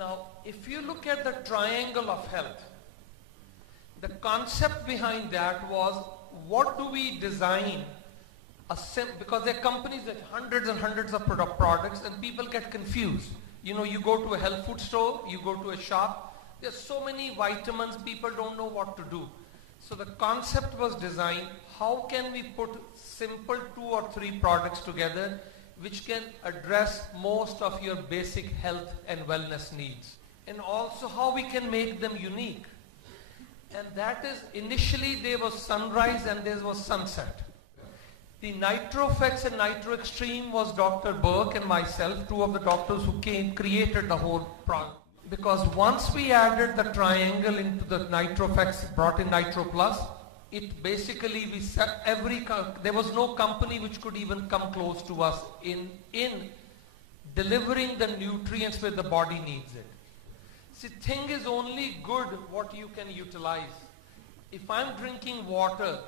Now, if you look at the triangle of health, the concept behind that was, what do we design because there are companies that hundreds and hundreds of products, and people get confused. You know, you go to a health food store, you go to a shop, there's so many vitamins, people don't know what to do. So the concept was designed, how can we put simple 2 or 3 products together which can address most of your basic health and wellness needs, and also how we can make them unique. And that is, initially there was sunrise and there was sunset. The NitroFX and Nitro Extreme was Dr. Burke and myself, 2 of the doctors who created the whole product. Because once we added the triangle into the NitroFX, brought in Nitro Plus, it basically, we set there was no company which could even come close to us in delivering the nutrients where the body needs it. See, thing is only good what you can utilize. If I'm drinking water,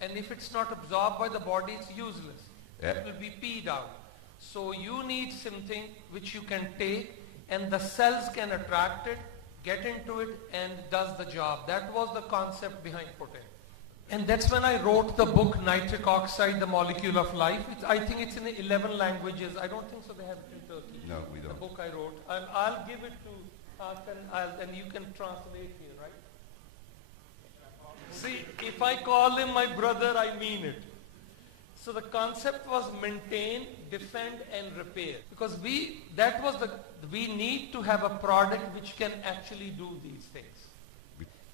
and if it's not absorbed by the body, it's useless. Yeah. It will be peed out. So you need something which you can take, and the cells can attract it, get into it, and does the job. That was the concept behind Protein. And that's when I wrote the book, Nitric Oxide, The Molecule of Life. I think it's in 11 languages. I don't think so they have it in Turkey. No, we don't. The book I wrote. I'll give it to Hakan, and you can translate here, right? See, if I call him my brother, I mean it. So the concept was maintain, defend, and repair. Because we need to have a product which can actually do these things.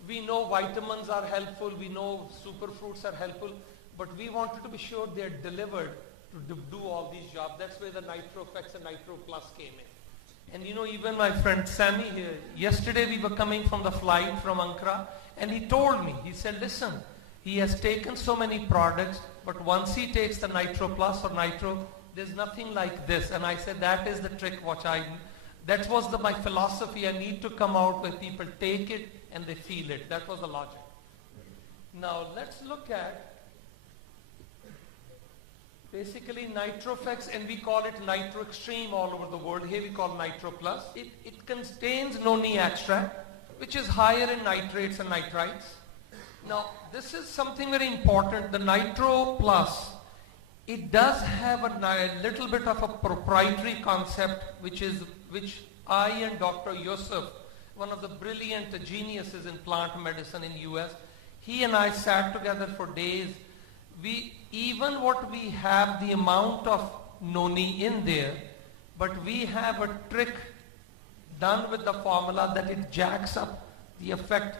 We know vitamins are helpful, we know superfruits are helpful, but we wanted to be sure they're delivered to do all these jobs. That's where the NitroFX and Nitro Plus came in. And you know, even my friend Sammy here, yesterday we were coming from the flight from Ankara, and he told me, he said, listen, he has taken so many products, but once he takes the Nitro Plus or Nitro, there's nothing like this. And I said, that is the trick that was my philosophy. I need to come out where people take it and they feel it. That was the logic. Now let's look at basically NitroFX, and we call it Nitro Extreme all over the world. Here we call Nitro Plus. It contains noni extract, which is higher in nitrates and nitrites. Now this is something very important. The Nitro Plus, it does have a little bit of a proprietary concept, which I and Dr. Yusuf, one of the brilliant geniuses in plant medicine in US, he and I sat together for days. Even what we have, the amount of noni in there, but we have a trick done with the formula that it jacks up the effect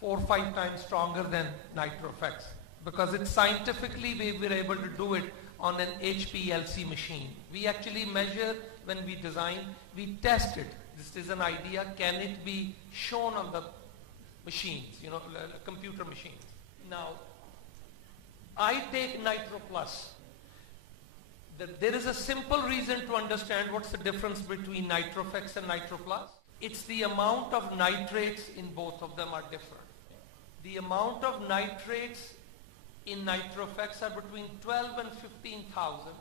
4 or 5 times stronger than NitroFX. Because it's scientifically, we were able to do it on an HPLC machine. We actually measure when we design, we test it. This is an idea, can it be shown on the machines, you know, computer machines. Now, I take Nitro Plus. There is a simple reason to understand what's the difference between NitroFX and Nitro Plus. It's the amount of nitrates in both of them are different. The amount of nitrates in NitroFX are between 12 and 15,000,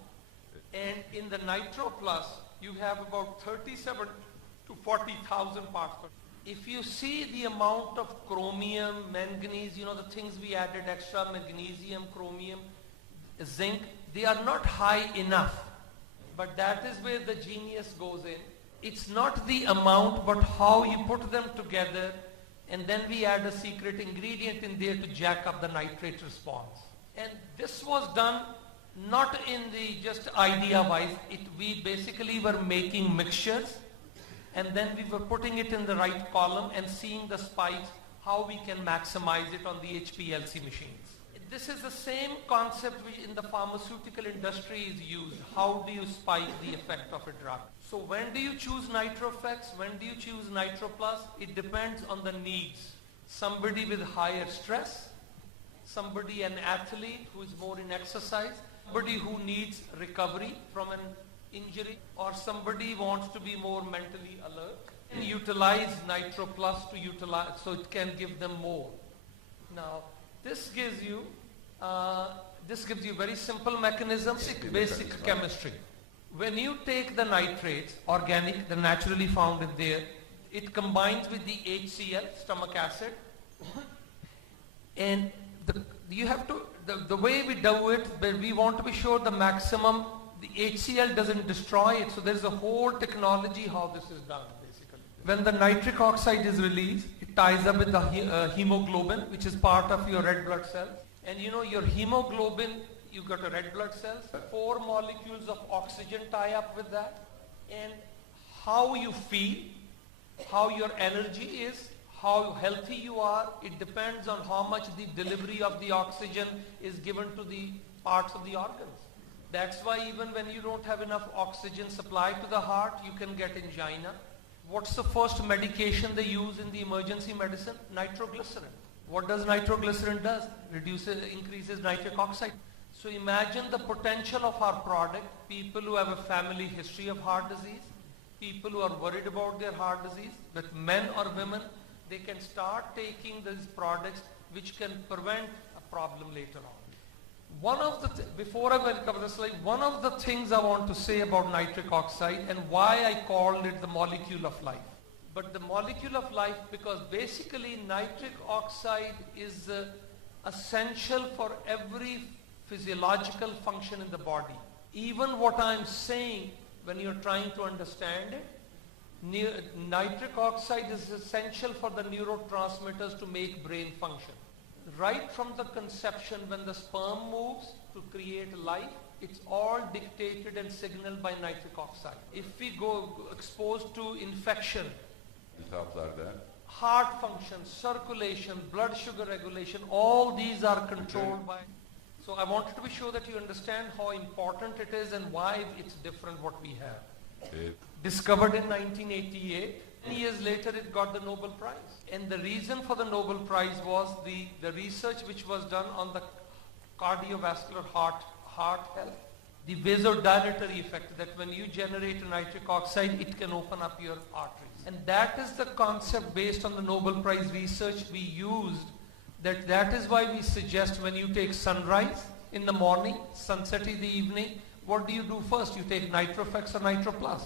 and in the Nitro Plus you have about 37 to 40,000 parts per. If you see the amount of chromium, manganese, you know, the things we added extra, magnesium, chromium, zinc, they are not high enough. But that is where the genius goes in. It's not the amount, but how you put them together, and then we add a secret ingredient in there to jack up the nitrate response. And this was done not in the just idea wise. We basically were making mixtures, and then we were putting it in the right column and seeing the spikes, how we can maximize it on the HPLC machines. This is the same concept which in the pharmaceutical industry is used. How do you spike the effect of a drug? So when do you choose NitroFX? When do you choose Nitro Plus? It depends on the needs. Somebody with higher stress, somebody, an athlete who is more in exercise, somebody who needs recovery from an injury, or somebody wants to be more mentally alert, and utilize Nitro Plus to utilize, so it can give them more. Now, this gives you very simple mechanisms, basic chemistry. When you take the nitrates, organic, the naturally found in there, It combines with the HCl, stomach acid. And the way we do it, but we want to be sure the maximum, the HCl doesn't destroy it. So there's a whole technology how this is done basically. When the nitric oxide is released, it ties up with the hemoglobin, which is part of your red blood cells. And you know your hemoglobin, you got a red blood cells, 4 molecules of oxygen tie up with that. And how you feel, how your energy is, how healthy you are, it depends on how much the delivery of the oxygen is given to the parts of the organs. That's why even when you don't have enough oxygen supply to the heart, you can get angina. What's the first medication they use in the emergency medicine? Nitroglycerin. What does nitroglycerin do? Increases nitric oxide. So imagine the potential of our product, people who have a family history of heart disease, people who are worried about their heart disease, but men or women, they can start taking these products which can prevent a problem later on. Before I cover the slide, one of the things I want to say about nitric oxide and why I called it the molecule of life. But the molecule of life, because basically nitric oxide is essential for every physiological function in the body. Even what I'm saying, when you're trying to understand it, nitric oxide is essential for the neurotransmitters to make brain function. Right from the conception, when the sperm moves to create life, it's all dictated and signaled by nitric oxide. If we go exposed to infection, heart function, circulation, blood sugar regulation, all these are controlled by. So I wanted to be sure that you understand how important it is and why it's different what we have. Discovered in 1988. 10 years later it got the Nobel Prize. And the reason for the Nobel Prize was the research which was done on the cardiovascular heart health. The vasodilatory effect, that when you generate nitric oxide, it can open up your arteries. And that is the concept based on the Nobel Prize research we used. That is why we suggest when you take sunrise in the morning, sunset in the evening, what do you do first? You take NitroFX or NitroPlus.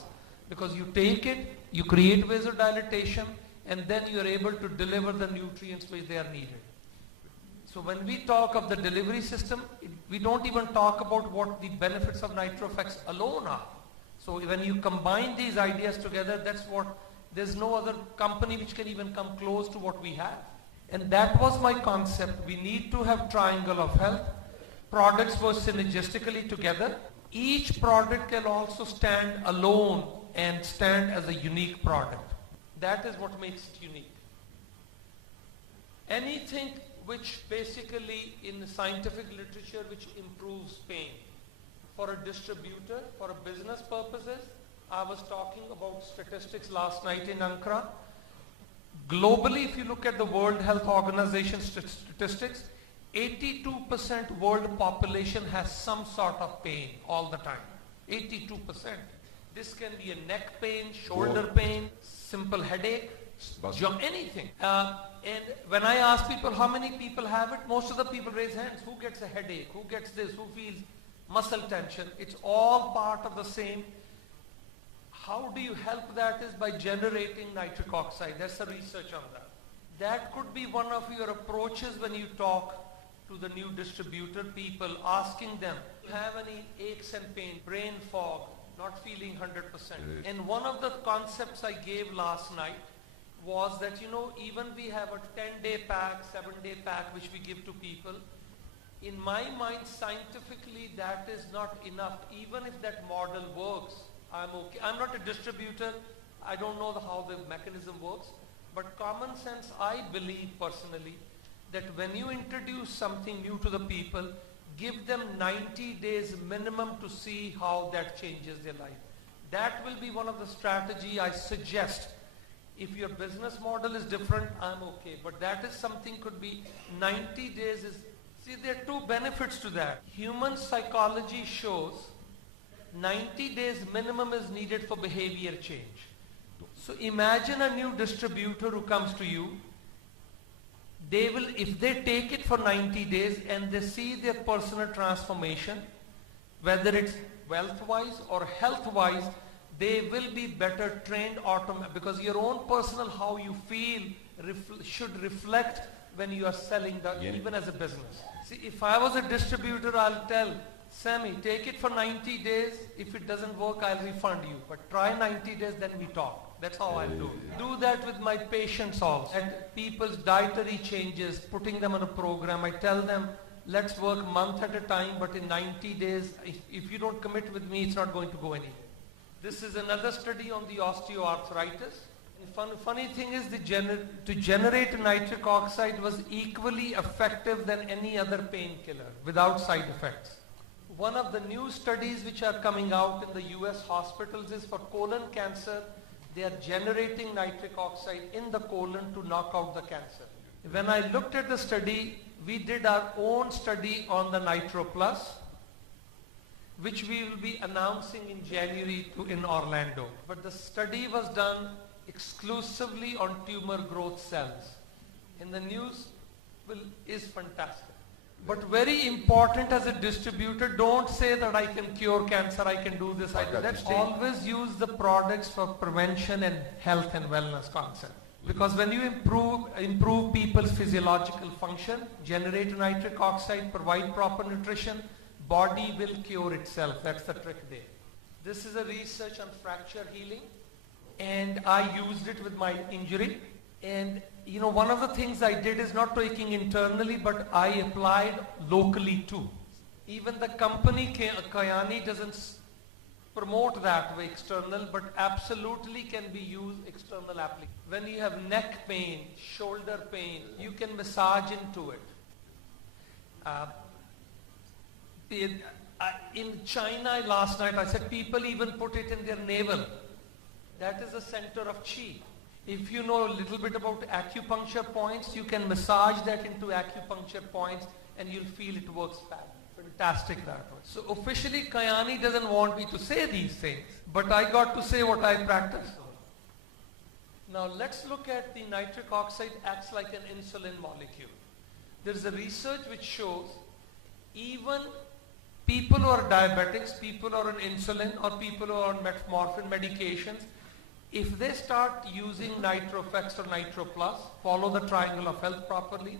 Because you take it, you create vasodilatation, and then you are able to deliver the nutrients which they are needed. So when we talk of the delivery system, we don't even talk about what the benefits of NitroFX alone are. So when you combine these ideas together, there's no other company which can even come close to what we have. And that was my concept. We need to have triangle of health. Products work synergistically together. Each product can also stand alone and stand as a unique product. That is what makes it unique. Anything which basically in the scientific literature which improves pain. For a distributor, for a business purposes, I was talking about statistics last night in Ankara. Globally, if you look at the World Health Organization statistics, 82% world population has some sort of pain all the time. 82%. This can be a neck pain, shoulder pain, simple headache, anything. And when I ask people how many people have it, most of the people raise hands. Who gets a headache? Who gets this? Who feels muscle tension? It's all part of the same. How do you help that is by generating nitric oxide. That's the research on that. That could be one of your approaches when you talk to the new distributor people, asking them, do you have any aches and pain, brain fog, not feeling 100%? And one of the concepts I gave last night was that, even we have a 10-day pack, 7-day pack, which we give to people. In my mind, scientifically, that is not enough. Even if that model works, I'm okay. I'm not a distributor. I don't know how the mechanism works. But common sense, I believe personally, that when you introduce something new to the people, give them 90 days minimum to see how that changes their life. That will be one of the strategy I suggest. If your business model is different, I'm okay. But that is something could be 90 days is, see, there are two benefits to that. Human psychology shows 90 days minimum is needed for behavior change. So imagine a new distributor who comes to you. They will, if they take it for 90 days and they see their personal transformation, whether it's wealth-wise or health-wise, they will be better trained because your own personal how you feel should reflect when you are selling even as a business. See, if I was a distributor, I'll tell Sammy, take it for 90 days. If it doesn't work, I'll refund you. But try 90 days, then we talk. That's how I'll do it. Do that with my patients also. And people's dietary changes, putting them on a program. I tell them, let's work a month at a time, but in 90 days, if you don't commit with me, it's not going to go anywhere. This is another study on the osteoarthritis. And funny thing is, to generate nitric oxide was equally effective than any other painkiller without side effects. One of the new studies which are coming out in the US hospitals is for colon cancer. They are generating nitric oxide in the colon to knock out the cancer. When I looked at the study, we did our own study on the Nitro Plus, which we will be announcing in January in Orlando. But the study was done exclusively on tumor growth cells. And the news is fantastic. But very important as a distributor, don't say that I can cure cancer, I can do this, I do that. Always use the products for prevention and health and wellness concept. Because when you improve people's physiological function, generate nitric oxide, provide proper nutrition, body will cure itself. That's the trick there. This is a research on fracture healing, and I used it with my injury. And you know, one of the things I did is not taking internally, but I applied locally too. Even the company Kayani doesn't promote that way external, but absolutely can be used external application. When you have neck pain, shoulder pain, you can massage into it. In China last night, I said people even put it in their navel. That is the center of chi. If you know a little bit about acupuncture points, you can massage that into acupuncture points and you'll feel it works fantastic that way. So officially Kayani doesn't want me to say these things, but I got to say what I practice. Now let's look at the nitric oxide acts like an insulin molecule. There's a research which shows even people who are diabetics, people who are on insulin, or people who are on metformin medications, if they start using NitroFX or Nitro Plus, follow the triangle of health properly,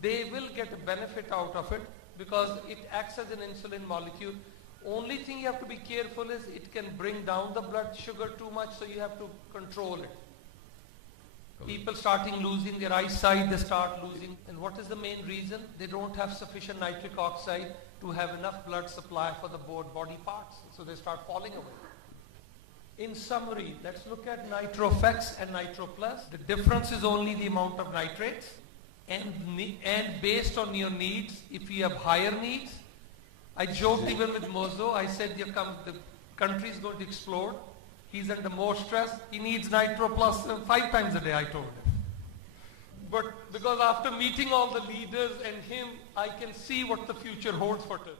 they will get a benefit out of it because it acts as an insulin molecule. Only thing you have to be careful is it can bring down the blood sugar too much, so you have to control it. People starting losing their eyesight, they start losing. And what is the main reason? They don't have sufficient nitric oxide to have enough blood supply for the body parts, so they start falling away. In summary, let's look at NitroFX and Nitro Plus. The difference is only the amount of nitrates, and based on your needs, if you have higher needs, I joked even with Mozo, I said the country is going to explode. He's under more stress. He needs Nitro Plus 5 times a day, I told him. But because after meeting all the leaders and him, I can see what the future holds for Turkey.